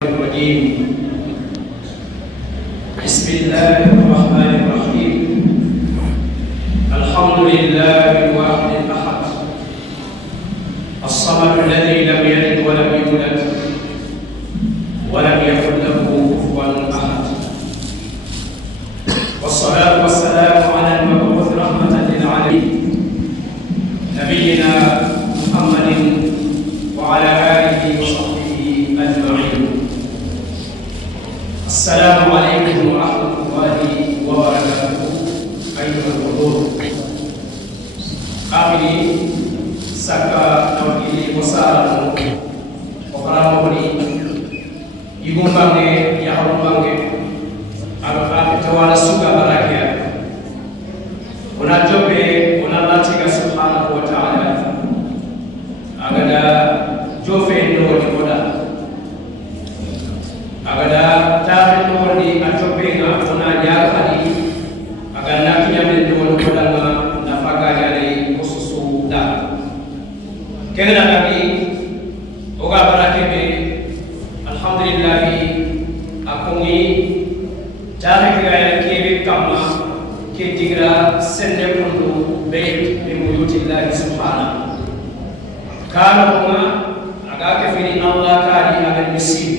الرجيم. بسم الله الرحمن الرحيم. الحمد لله الواحد الأحد الصمد الذي لم يلد ولم يولد ولم يكن له كفوا أحد، والصلاة والسلام على المبعوث رحمة للعالمين نبينا محمد وعلى آله وصحبه أجمعين. السلام عليكم ورحمة الله وبركاته. أيها الحضور، آمني سكا نوكي وسارة وقراموني يقوم بانجي يحرم بانجي أبقى توالى سوكا براكيا ونجوبي ونالاتيك سبحانه وتعالى أغدا جوفي نوري koda agada tafe nori atopena ona yakali aganda kinyame nori koda na faga yale kususu da kena nabi oga barakebe alhamdulillah akumi tafe kaya kebe kama ketigra sende kundu bait bimuyutillah subhanahu kana kuma aga kafiri Allah kali aga miskin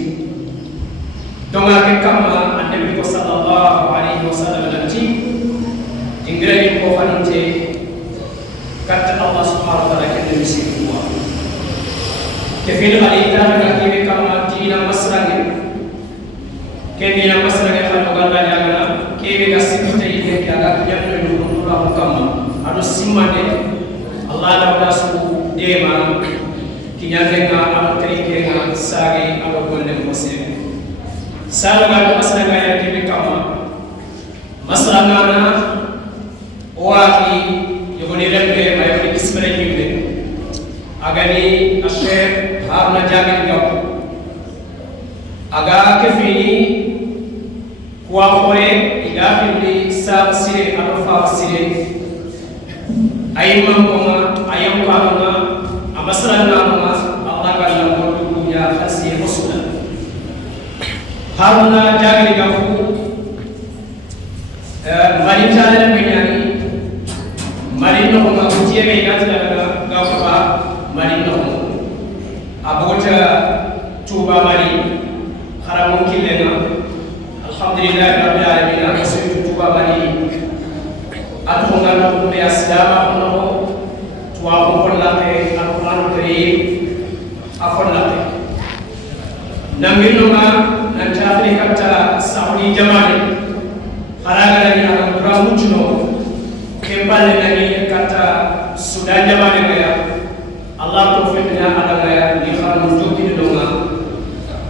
donga ke kama annabi ko sallallahu alaihi wasallam nanti ingrani ko fanante katta Allah subhanahu wa ta'ala ke miskin wa kafiri alita ga ke kama dina masrange ke dina masrange khalo galla jaga ke ga sikite ide ke aga jamne no Allah kama ado simane Allah la su dema kinyakenga amakaikenga sage abagonde mose salaga masanga ya tibe kama masanga na wahi yogoni rembe mayo ismere yimbe agani ashef harna jage gaw aga kefini kwa khore igafili sa sire arofa sire ayimam koma ayam kama amasalana kama Allah kala modu ya khasi musula haruna jagri gafu maritale menyani marino ko tiebe yatala gafu ba marino abota tuba mari haramun kilena alhamdulillah rabbil alamin asu tuba mari alhonga no be asdama no tuwa ko late alquran karim afollate nangino ma nantafri kata saudi jamani haraga ni akura mutuno kembale nani kata sudan jamani gaya Allah to fitna ada gaya ni kharam joki donga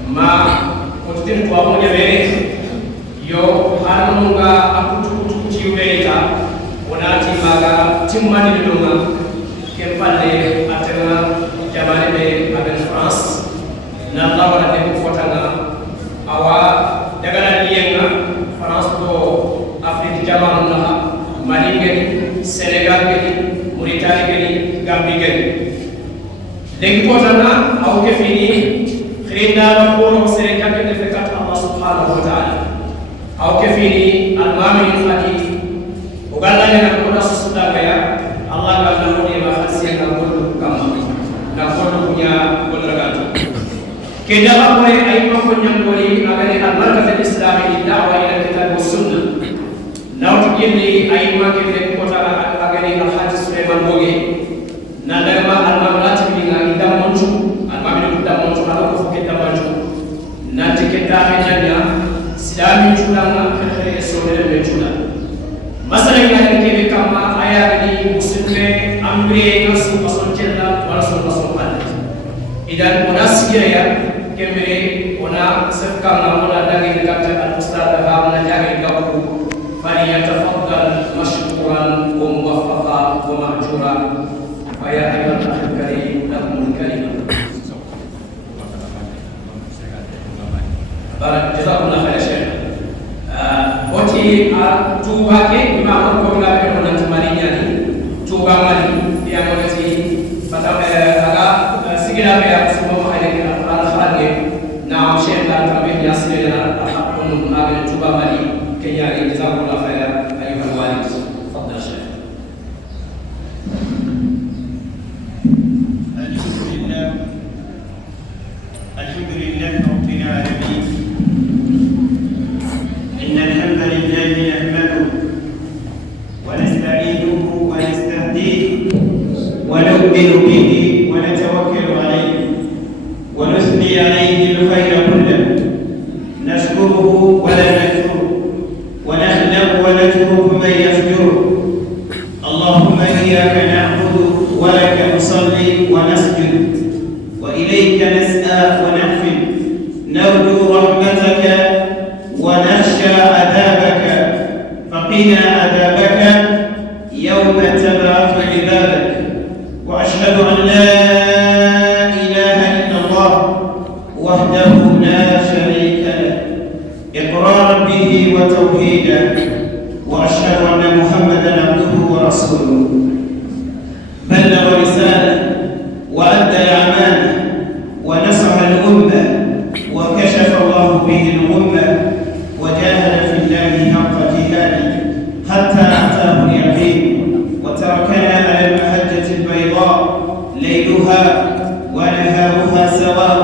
ma kotin ko mo jabe yo haramunga akutu ciubeta onati maga timmani donga kembale atena jamani be aben France na lawara de fotanga awa dagana lienga France to Afrique jamanu na Mali gani Senegal gani Mauritanie gani Gambie gani legi fotanga aw ke fini khirina la ko sere kan de fekat Allah subhanahu wa ta'ala aw ke fini al-mami khadi ugalla ne ko da suda kaya Allah ga mo ne ma khasiya ka ko kama na ko punya golragato keda apa ay ko nyangoli agane al-markaz al-islami lid-da'wa ila al-kitab wa sunnah nawt gilli ay ma ke de ko ta agane al-hajj Sulaiman Boge na dama al-mamlat bi nga idam montu al-mamlat idam montu ala ko ke tamantu na tiketa hanya islami tulanga khere sodere be tula masala ya ke kama aya ni muslimme amre ka su pason chella wala su pason pal idan munasiya ya kemere ona sefka namuna dangi kata al-ustad Haruna jage gabu fali yatafaddal mashkuran wa muwaffaqa wa ma'jura wa ya ayyuhal akhil karim lakumul kalimah barak jazakumullah khair syekh oti tuba ke imam ko la be onan tamarinya ni tuba mali dia mo ci pata aga sigira be ak subo khale al-Qur'an khale na Sheikh تربيه ياسين أحقهم ما من توبا مالي كي يعني جزاكم الله خيرا أيها الوالد. تفضل شيخ. الحمد لله رب العالمين. إن الحمد لله نحمده ونستعينه ونستهديه ونؤمن به ونتوكل عليه ونثني عليه الخير كله، نشكره ولا نكفره ونخلق ونترك من يفجره. اللهم إياك نعبد ولك نصلي ونسجد وإليك نسعى ونحفد، نرجو رحمتك ونخشى عذابك، فقنا عذابك يوم تبعث عبادك. وأشهد أن لا إله إلا الله وحده لا شريك له إقرارا به وتوحيدا، وأشهد أن محمدا عبده ورسوله بلغ رسالة وأدى الأمانة ونصح الأمة وكشف الله به الغمة وجاهد في الله حق جهاده حتى أتاه اليقين، وتركنا على المحجة البيضاء ليلها ونهارها سواء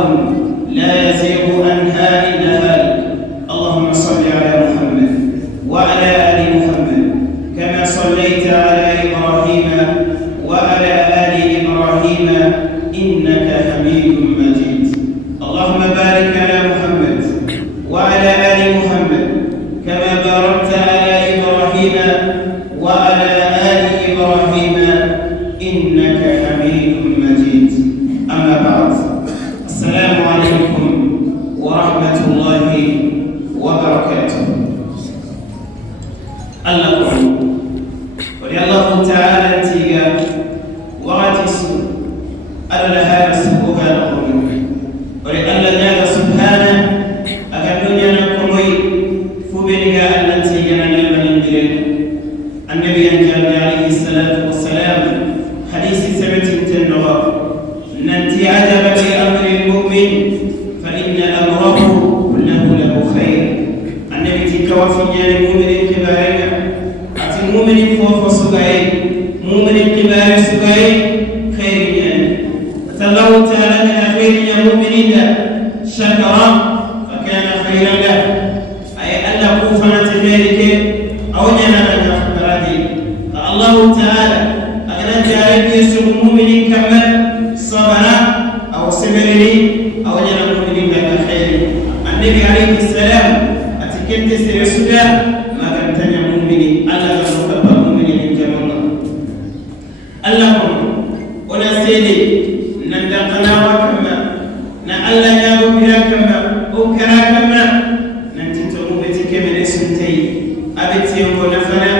لا يزيغ عنها إلا هالك. اللهم صل على محمد وعلى آل محمد كما صليت على إبراهيم وعلى آل إبراهيم إنك حميد مجيد. اللهم بارك على محمد وعلى آل محمد كما باركت على إبراهيم وعلى آل إبراهيم إنك حميد مجيد. أما بعد، السلام عليكم ورحمة الله وبركاته. اللهم ولي الله تعالى تيجا وغاتسو ألا لها سبوها لكم ولألا نالا سبحانه أكدنيا نكمي فبنك ألا تيجا نعلم نندرين. النبي أنجل عليه الصلاة والسلام حديث سبت تنوى ننتي عجبا لأمر المؤمن فإن أمره كله له خير. النبي تكوفي المؤمن كبارنا أتي المؤمن فوق سبعين مؤمن كبار سبعين خير يعني الله تعالى من خير المؤمنين شكرا فكان خيرا له، أي أن كوفنا تبارك أو نعم أخبرتي. فالله تعالى أن جعل يسوع مؤمن كما صبر أو صبرني أو نعم مؤمن خير. النبي عليه السلام أتكلم سيرسودا ما كان تنع مؤمن الله كما مؤمن كما اللهم ولا سيدي نندقنا وكما نعلى يا بكرا كما أكرا كما ننتتمو بتك من اسمتي أبتي ونفنا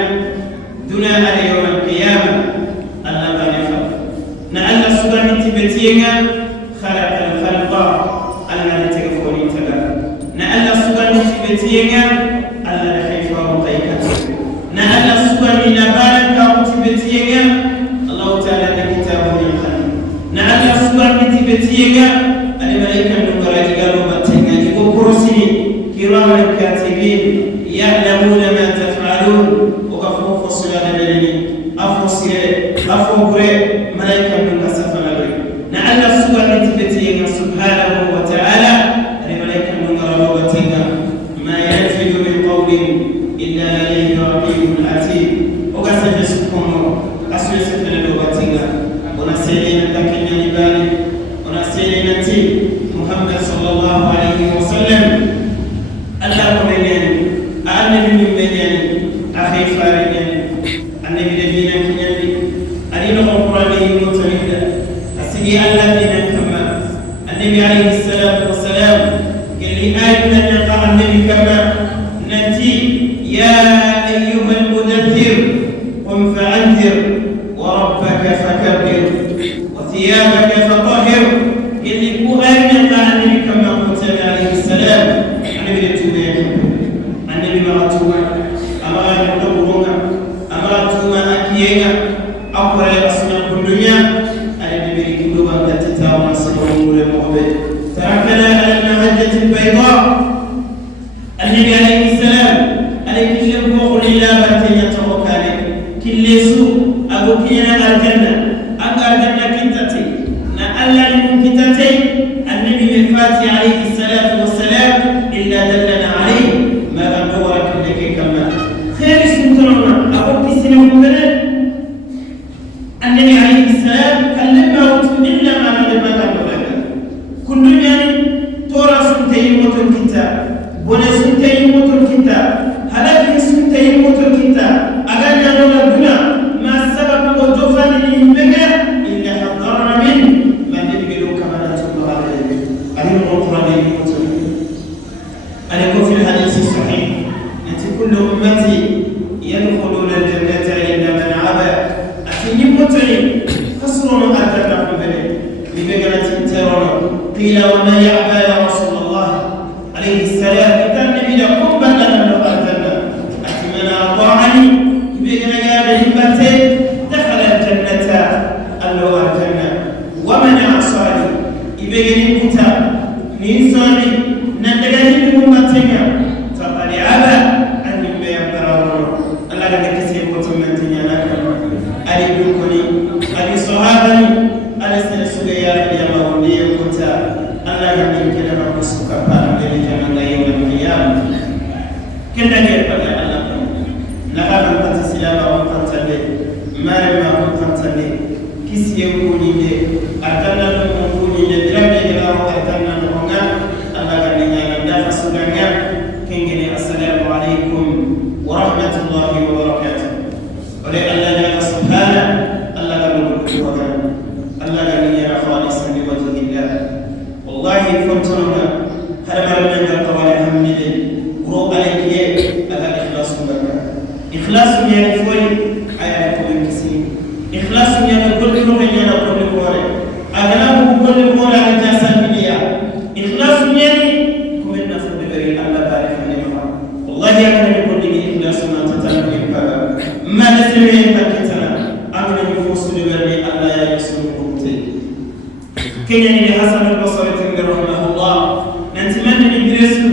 دنا على يوم القيامة الله بانفا نعلى سبحانه تبتينا خلق الخلق الله نتغفوني تبا نعلى سبحانه تبتينا الله نخيف ومقيكا نعلى سبحانه نبارك وتبتينا الله تعالى كتابه يخلق نعلى سبحانه تبتينا الملائكة من قراجقال وبتينا جيبوا كرسي كرام الكاتبين يعلمون ما تفعلون وكفوا فصلا لبنين أفوصل ملائكة من أسفل لبنين نعلى سبحانه تبتينا سبحانه وتعالى الملائكة من قراجقال وبتينا ما يلفظ من قول إلا لديه رقيب عتيد وكسف سبحانه أسوي سفل لبنين ونسينا تكني نبالي ونسينا تي محمد صلى الله عليه وسلم. اللهم بيني النبي من بيني أخي فارني النبي نبينا كنيني أرينا القرآن يمتلئ أسيدي الذين كما النبي عليه الصلاة والسلام قال لي آية نقع النبي كما نتي يا أيها المدثر قم فأنذر وربك فكبر وثيابك فطهر. اللي هو أين مع النبي كما قلت عليه السلام النبي لتوبة النبي مرتوبة أمر نقبرنا أمرتوما أكينا أقوى أصنع الدنيا النبي كله بمدتها ونصره المغبر. تركنا على المحجة البيضاء النبي عليه السلام عليك اللي هو لله برتين يتوكل كل سوء أبو كينا الجنة أبو الجنة كنتتي نألا لمن كنتتي النبي الفاتح عليه الصلاة والسلام إلا دلنا عليه ما غدورك لك كما خير سنتنا أبو كسنا مبنى النبي عليه السلام كلمه إلا ما نبغى نقوله كل يعني تورا سنتين موت الكتاب ولا سنتين موت الكتاب هلاك سنتين موت الكتاب أجانا نولا بنا ما السبب وجوفان للمجا إلا حضرنا من ما نبغيه كما نتوقع عليه عليه القرآن المتون أنا يكون في الحديث الصحيح أنت كل أمتي يدخلون الجنة إلا من عبى أتني متعين خسروا أتبع بني لبقنا تنتظرون قيل وما يعبى يا رسول الله عليه السلام كان النبي يقول لنا لو أتبع أتمنى أطاعني لبقنا يا بهمتي دخل الجنة الله الجنة ومن عصاني يبقى الكتاب نيساني نتجاهل بمتنا فقد عبى أن يبقى يبررون الله لك كسير متمتنا لك ألي بكني ألي صحابني ألي سنسوغيا اليوم ولي الكتاب الله يمكن كده ربسك فأنا لجمع يوم القيامة كنا نقبل يا الله نقبل قد سلامة وقد تبي ما لما قد تبي كيس يقولي لي أتنا نقولي لي درامي إلى أتنا نقولنا الله كنيا ندافع سودانيا كنجني السلام عليكم ورحمة الله وبركاته ولي الله جل سبحانه الله قبل الله كنيا خالصا لوجه الله والله فمتنا هذا ما لم يقل الحمد ورب عليك هذا إخلاص لك إخلاص يعني فوي أيها كل كسي إخلاص يعني كل يوم يعني كل كورة أغلب كل كورة على جالس الدنيا إخلاص يعني كمن نفس الدبري الله بارك فينا والله يا كريم كل دين إخلاص ما تتعلم بابا ما نسميه تكتنا أمن يفوز دبري الله يا يسوع كنتي كيني حسن البصري رحمه الله نتمنى ندرسه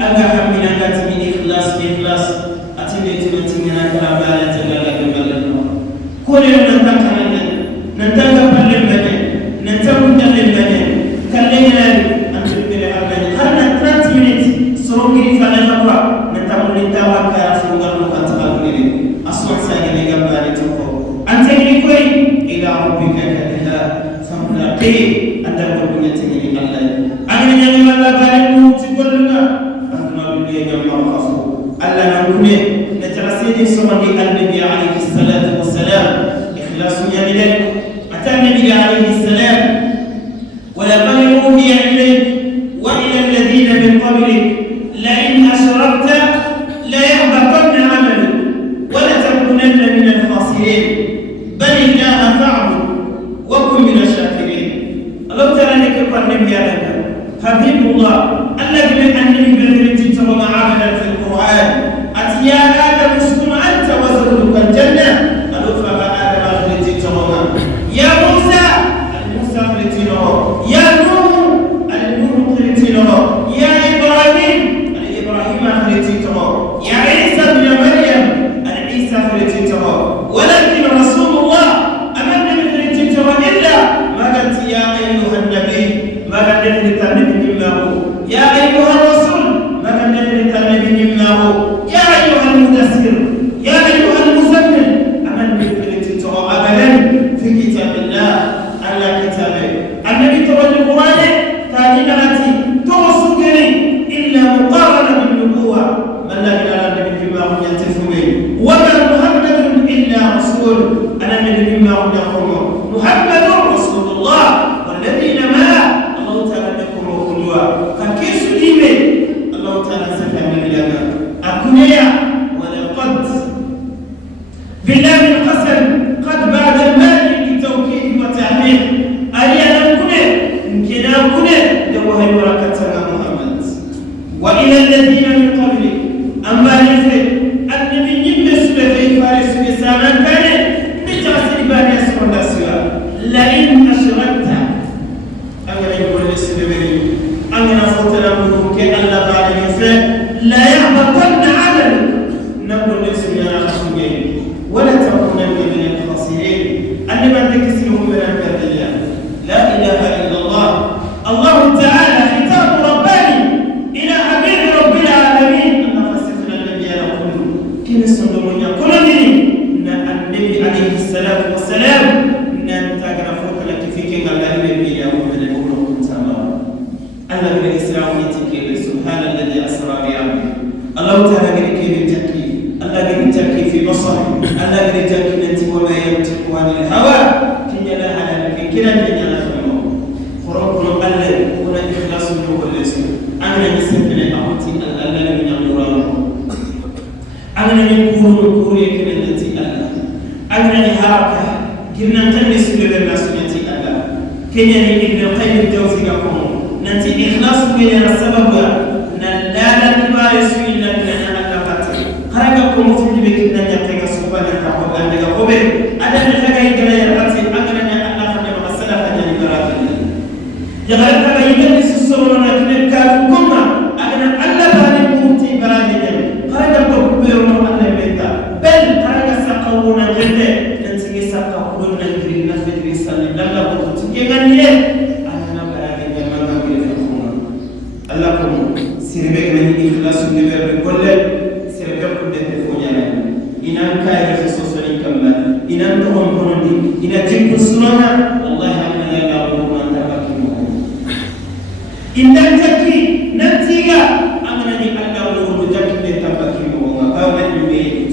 أجا من أجات من إخلاص بإخلاص أتمنى تمنى كرامة تجعل جمالنا كل يوم نتكلم نتكلم بالبنان نتكلم بالبنان كلنا أن تبين أبدا هذا 30 minutes سروني فلا نقرأ نتكلم نتوقع كافر نتكلم أصلا ساجن جمالي تقول أنت كوي إلى ربك كذا فملاقي أنت ربنا تجري الله أنا من الله بارك تقولنا أنا بدي جمال خفو الله نقول نترسل سمعني النبي عليه الصلاة والسلام إخلاص يعني أتى النبي عليه السلام ولقد أوحي إليك وإلى الذين من قبلك لئن أشركت ليحبطن عملك ولتكونن من الخاسرين بل الله فاعبد وكن من الشاكرين الله تعالى نكبر النبي عليه حبيب الله الذي النبي بالرجل وما عمل في القرآن أتيا آدم اسكن أنت وزوجك الجنة قالوا فما آدم الرجل وما يا موسى الموسى الرجل يا نوح النوح الرجل يا إبراهيم الإبراهيم الرجل يا عيسى ابن مريم العيسى الرجل ولكن رسول الله أمن بالرجل إلا ما قلت يا أيها النبي ما قد نفلت النبي مما هو يا أيها الرسول ما قد نفلت النبي مما هو يا أيها المدثر يا أيها المزمل أمن بالفلت أبدا في كتاب الله على كتابه النبي تولى القرآن كائناتي توصلني إلا مقارنة بالنبوة من لا إله إلا النبي مما هو ينتفع وما محمد إلا رسول أنا النبي مما هو يقوم محمد رسول الله والذين معه الله تعالى لكم وقلوا فكيف ديمه الله تعالى سبحانه لنا أكنيا ولقد بالله القسم قد بعد المال للتوكيد والتعمير أريانا كنه يمكن أن كنه دوها بركتنا محمد وإلى الذين من قبلك أما نفر النبي يمس في فارس بسانا كان نجاسي باني أسر النسوة لئن أشركت أنا يقول للسلمين أنا فوتنا ملوك الله بعد يفر لا يعمل تعالى كي تكي الله كي تكي في بصره الله كي تكي نتي وما ينطق عن الهوى كي لا على كنا كنا نفهمه فربنا قال ولا إخلاص له الاسم أنا نسبنا أعطي الله لم يغفر أنا نقول كنا نتي الله أنا نهارك كنا نتنس للناس نتي الله كنا نقول قيد الجوزي كم نتي إخلاص بين السبب لا كبار يسوي إلا بنا الله فاتح خرجكم في بيت الدنيا تيجا سبحانه وتعالى عندك قبل أنا نحكي كنا يرتي أنا الله فاتح مسألة فاتح براتي يا غير كذا يجلس السرور نتنك كما أنا الله فاتح موتي براتي خرجكم بيرون الله بيتا بل خرج سقونا جنة نتيجة سقونا نجري نفذ رسالة الله بتوتي كأني أنا براتي جماعة بيرون الله كم سيربك من إخلاص النبر كل سيربك كل تفونيا إن كاير في سوسرين كملا إن تهم كوندي إن تجيب سرانا والله أنا لا أقول ما تبكي إن تجكي نتيجة أمنا دي الله ولو تجكي تبكي وما أول بيت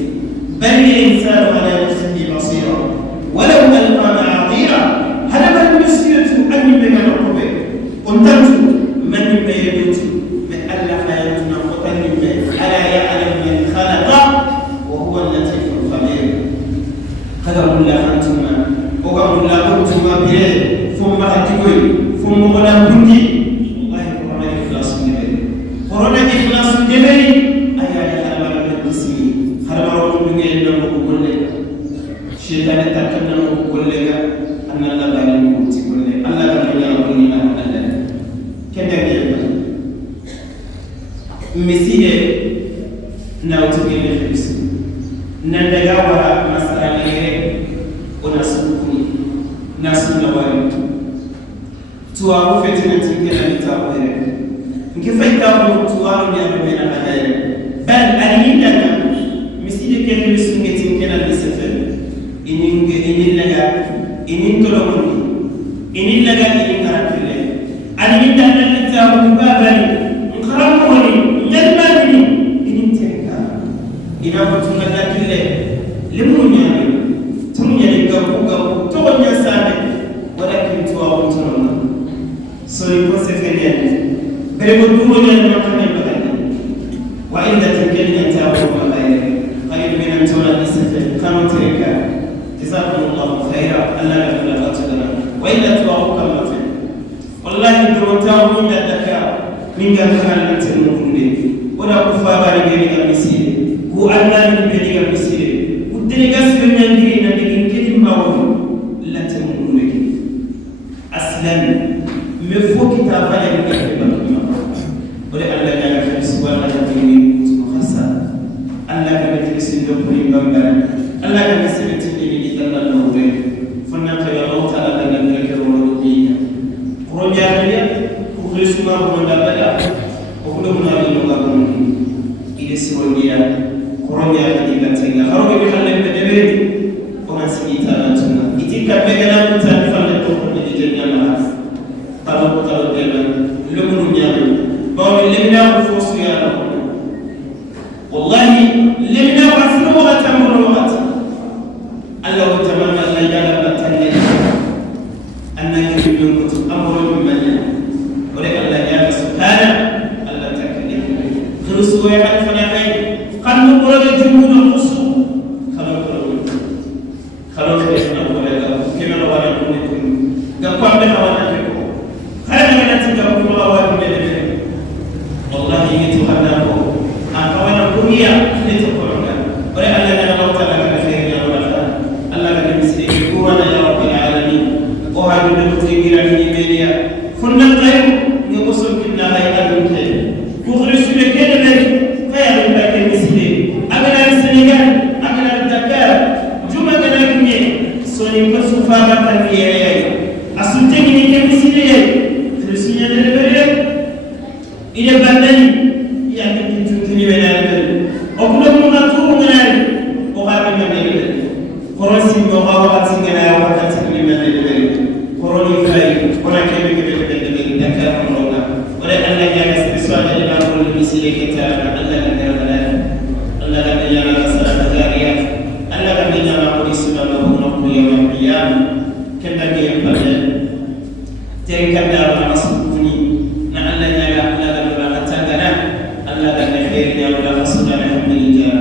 بل الإنسان على نفسه بصيرا ولو ألقى معاذيرا هذا من مسيرة أن من القبر قلت من يبيت ألا يعلم من خلق وهو اللطيف الخبير قدر الله أنتما وقام الله أنتما به ثم أتقوي ثم ولا كنتي والله قرآن إخلاص النبي قرآن إخلاص النبي أيها الأخوة المسلمين خربوا من غيرنا وقول لك شيطان تكلنا وقول لك أن الله لا يموت يقول لك الله لا يموت الله كذا يقول مسيح ناوتي الخبز ندعوا مسألة ونسبكني نسب نوارد توارو فتنة كنا نتابعه كيف يتابعوا توارو يعملون هذا بل أنينا مسيح كنا نسمع كنا نسافر إني لجا إني تلومني إني لجا إني كاركله أنينا نتابعوا بابني خراموني يلمني ina mutum na dakile limunya ne tun ya riga kuga to wanya sane walakin tuwa mutum so yi ko se fene bere ko dumo ne na kan ne bagani wa inda tikenya ta wa bayre qayb min antuna nisfa kama tirika jazakumullahu khaira allah la ilaha illa wa illa tuwa kama fi wallahi do ta mun da daka min ga kan tin mun ne wala ku fa bari ne ga misiri ko Allah ni be diga misire udde ga sirnya ngiri na digin kedi mawu la tamu ngi aslan me fo kitaba ya ngi ke bakuma wala Allah ya ga subhanahu wa ta'ala mukhassa Allah ga be tisin do ko ngamba Allah ga be sirti ni di dalla no be fonna ta ya Allah ta'ala ga ngi ke ro di ko nyaariya ko khrisuma ko ndabada ko ko mo na ni no ga ko ile sironia Koronya kita tinggal. Kalau kita lihat PDB, orang sekitar cuma. Itika pegangan kita faham itu menjadi jelas. Kalau kita lihat, lumurnya, bahwa lemnya fokus ya. Wallahi, lemnya pasti orang tamu orang. Allah Taala Allah jalan bertanya. Anak yang berumur amrul mana? Oleh Allah ya Subhanahu Allah takdir. Terus saya akan menyampaikan kan berada di jumlah musuh kalau kita boleh kita lawan pun gak pernah lawan aku karena nanti gak pernah lawan dia Allah ini Tuhan aku kawan dunia itu korban oleh Allah dan Allah Taala akan khairin Allah Allah akan mesti kuat ya Rabbil alamin oh hadu bertigiran di media funna qaim ngusul kinna hayatun ke kukhrisu lekena khairin bakin Senegal, agar Dakar, cuma kena punya. Soalnya persufa bakal dia. Asunnya ini kan di sini. Terusnya dari mana? Ini bandar yang ditunjuk di mana? Oknum mengatur mengenai orang yang ada. Koran singgah awak singgah awak singgah mana? Koran ini orang kaya dari Dakar orang. Oleh Allah yang sesuatu yang baru di sini kita Allah yang berada. Allah kan nyala salat jariyah Allah kan nyala ko subhanahu wa ta'ala yawm al-qiyam kenda ke pada jadi kada masukuni na Allah nyala Allah kan berkata Allah kan akhirnya Allah subhanahu wa ta'ala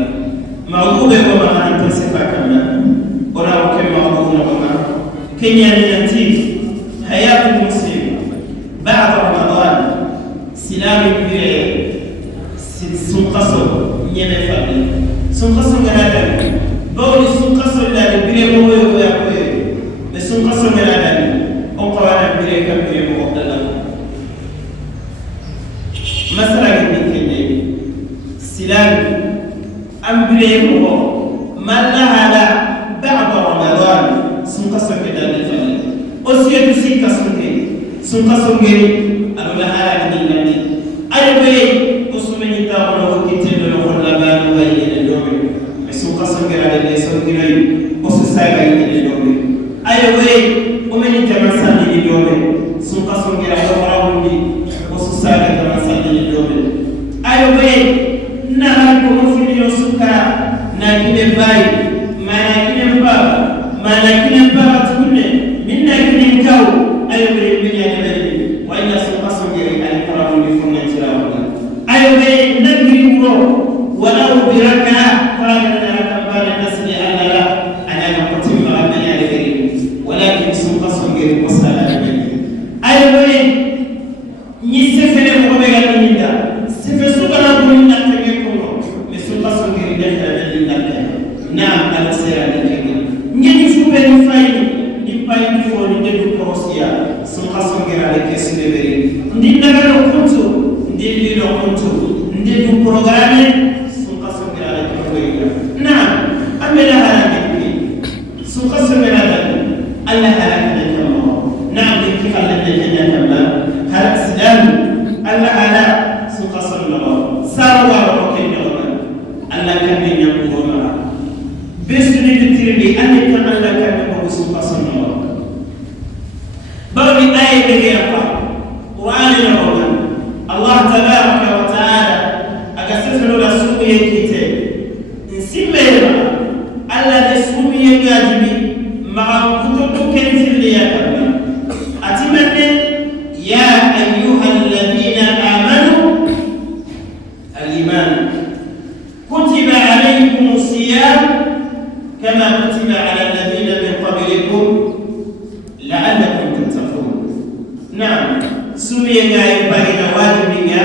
ma'qube ko ma anta sifakanna ora ko ma'qube ko ma kenya nanti hayatul muslim بعد رمضان سلام بيه سنقصر نيمة فابي سنقصر هذا بقول سنقصر لا بيه هو يقول بس سنقصر هذا أقوى بيه كم بيه هو الله مثلا كني سلام أم بيه هو ما لها بعد رمضان سنقصر كذا الفابي أسير بسيك سنقصر غيري أرولا هذا النبي أيوة أسمعني تاونا وكتير لنقول لبان وين اليوم سنقصر غيري ليسون غيري أسسايا غيري اليوم أيوة أمني كمان سالي اليوم سنقصر غيري أخراوني أسسايا كمان سالي اليوم أيوة نهار كمفيد يوسكا ناكين باي ما ناكين باب ما ناكين باب تقول من ناكين كاو أيوة الدنيا جميلة وإن سنقصر غيري أن يقرأوا بفن تلاوة أيوة نجري ولو بركعة قال لنا كبار الناس لأن لا أنا مقتم مع الدنيا غيري ولكن سنقصر غيري وصل جميلة أيوة نسفر مقبل الدنيا سفر سبحان الله تجيكم مسنقصر غيري دخل الدنيا نعم على سير الدنيا نجي فوق الفايل نباي فوق الدنيا كروسيا سنقصر غيري كسر غيري ndi ndagalo kuntu ndi lilo kuntu ndi du programme sunqasu ngala ko koyga na amela halaka ni sunqasu ngala Allah halaka ni kama na ndi ki Allah ni kama hal islam Allah ala sunqasu ngala sarwa ko kenya Allah kan ni nyambo ma besni bitirbi an kan Allah kan ko sunqasu ngala bawi ay de ya قرآن الرحمن الله تبارك وتعالى أكسفر لسومي كتاب نسميرا ألا نسومي جاجبي مع كتب كنف اللياقة أتمنى يا أيها الذين آمنوا الإيمان كتب عليكم الصيام كما كتب على الذين من قبلكم لعلكم تتقون نعم سمي غايب بين واجبنا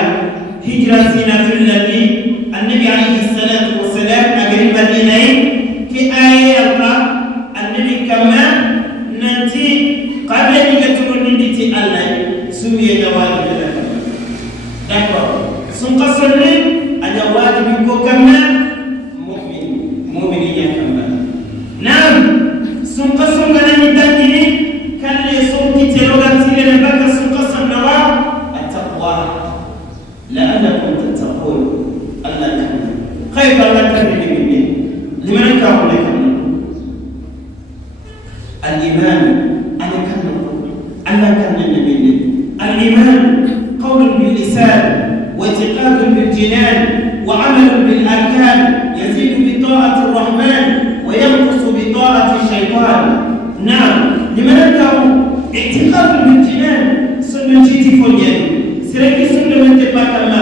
هجرتنا في النبي عليه الصلاة والسلام أقرب المدينة كآية النبي كما ننتي قبل أن يكون ندتي الله سمي واجب لك d'accord سنقصر أن واجب كما مؤمن كما نعم سنقصر لنا ندتي كان لصوتي تلوغتي لنا بك التقوى لعلكم تتقون الله كان خير الله كان لمن كان لك الإيمان أنا كان الله كان النبي الإيمان قول باللسان واعتقاد بالجنان وعمل بالأركان يزيد بطاعة الرحمن وينقص بطاعة الشيطان نعم لمن كان اعتقاد بالجنان سنة جيتي فونيان سرقي سنة من تباكما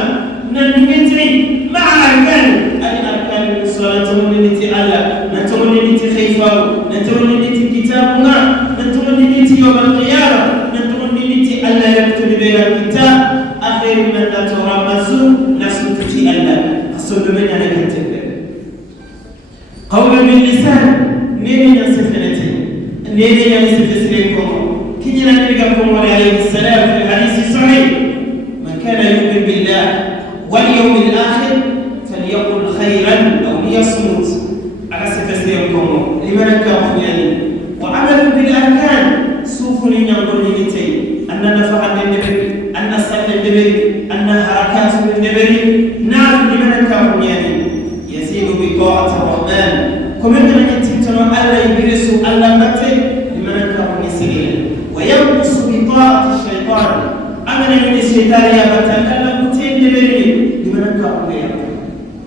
ننمتري مع أركان الأركان الصلاة تمنيتي الله نتمنيتي خيفاو نتمنيتي كتابنا نتمنيتي يوم القيامة نتمنيتي الله يكتب بين الكتاب آخر من لا ترمزو نسوتي الله أصل من أنا كتب قول باللسان نيني نسفنتي نيني نسفنتي كنا نبيكم عليه السلام في الحديث الصحيح من كان يؤمن بالله واليوم الآخر فليقل خيرا أو ليصمت على سفسيركم لمن كان يعني وعمل بالأركان سوف ينقل لنتي أن نفع النبي أن صلى النبي أن حركات النبي نعم لمن كان يعني يزيد بطاعة الرحمن كما نتيجة الله يبرس الله متى لمن كان يسير وينقص بطاعة الشيطان أمن من الشيطان يا بطل ألا متين لبري لمن كان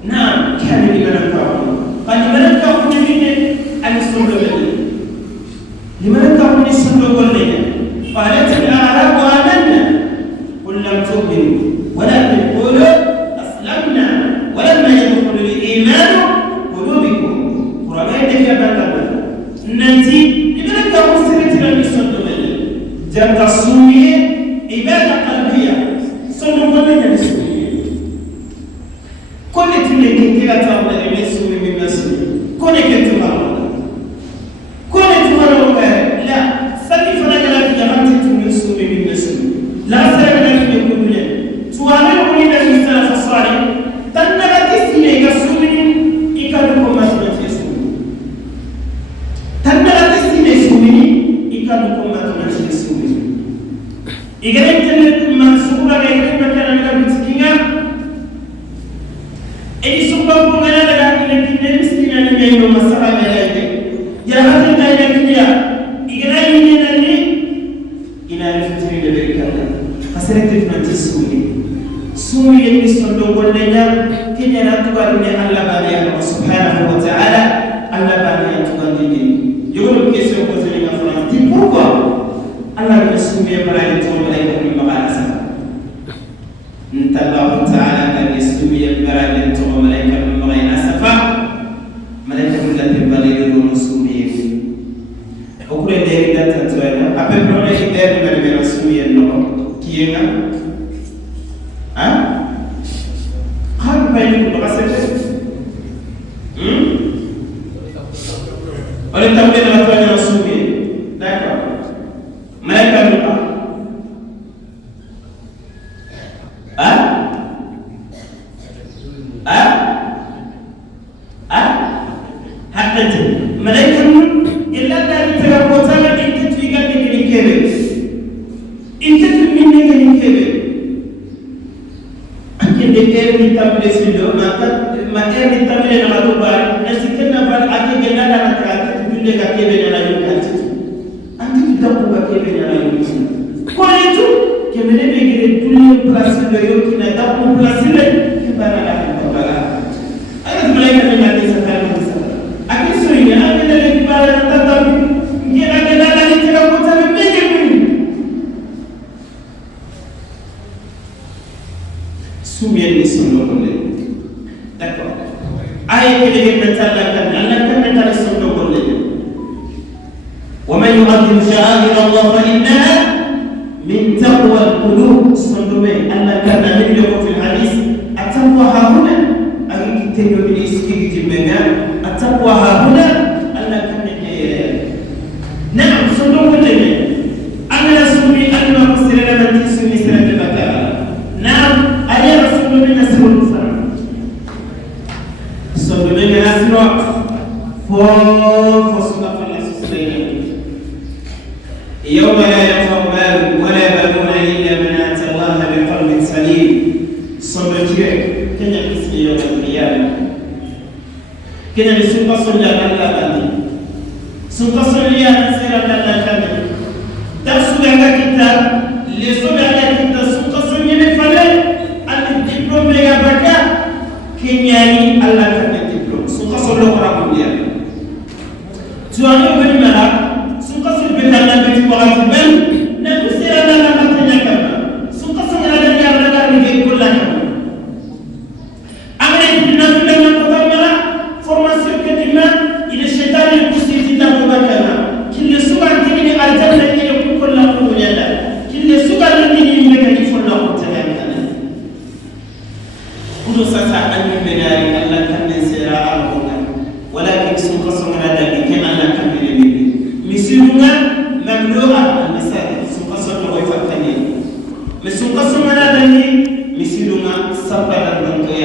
نعم كان لمن كافر قال لمن كافر من أن يصلوا لمن كافر يصلوا والليل قالت الأعراب آمنا قل لم تؤمنوا ولكن قولوا أسلمنا ولما يدخل الإيمان قلوبكم قرآن يا بلد ننتي لمن كافر سنة لم يصلوا والليل جرد الصومية عبادة قلبية صلوا والليل الصومية كل تلك كلا تعمل المسؤول من مسؤول كل كتمر كل تمر لا سبي فلا كلا تجمعت المسؤول من مسؤول لا سبب لك يكون له توامر من المستلف الصالح تنبت سنة كسومين إكادكم مسؤول يسوع تنبت سنة سومين إكادكم مسؤول يسوع إذا أنت مسؤول عن مكان المسكين ini sumpah penganan dengan kita miskin yang ini masalah mereka. Jangan kita yang dia, ikhlas ini nanti, ina fitri diberikan. Hasilnya nanti sumi ini sunnah bolehnya kita nak tuan ini Allah bagi Allah Subhanahu Wa Taala Allah bagi tuan ini. Jangan kisah pasal yang afran. Tiada Allah bersumi berada tuan mereka di makan. Allah Taala bagi sumi berada ملائكة من مغين أسفا ملائكة من التي بلغوا المسلمين أقول إن ذلك تتوالى أبي برونا إدارة من المسلمين النور كيما قال بينكم بغسل ولم تقل أن أتوالى المسلمين ذاك ملائكة من الله ومن يعظم شعائر الله فإنها من تقوى القلوب صندوقين أن كان نبيه في الحديث التقوى ها هنا أن تنو بالإسكي جمعنا التقوى ها هنا أن كان نعم صندوقين أنا سمي أن أفسر لنا تسمي مثل البكاء نعم أي رسول من نسر الفرع صندوقين نسر فصدق الله سبحانه يوم لا ينفع مال ولا بنون إلا من أتى الله بقلب سليم صبرتك كنا باسم يوم القيامة كنا بسوق صلى الله عليه سوق صلى نسير الله كامل تسوق على كتاب لسوق على كتاب سوق صلى من فلان أن الدبلوم لها بكا كنياني الله كامل الدبلوم سوق صلى الله عليه جوانو بني ملاك Betana beti wakati ben na kusira na matanya kama suka sanga na ya na ni kullana amre dinna na kotama formation que dima il est shetani kusiti na kubakana kile suka ndini aljanna ni kulla kunyala kile suka ndini mbeka ni fulla kutana kudo sasa anyu benari Allah kan sera al-qur'an walakin suka sanga na ni Allah kan ni misilunga مملوءة المساجد سوق صلوا ويفتني مسوق صلوا هذا اللي مسيلونا سبب الدنيا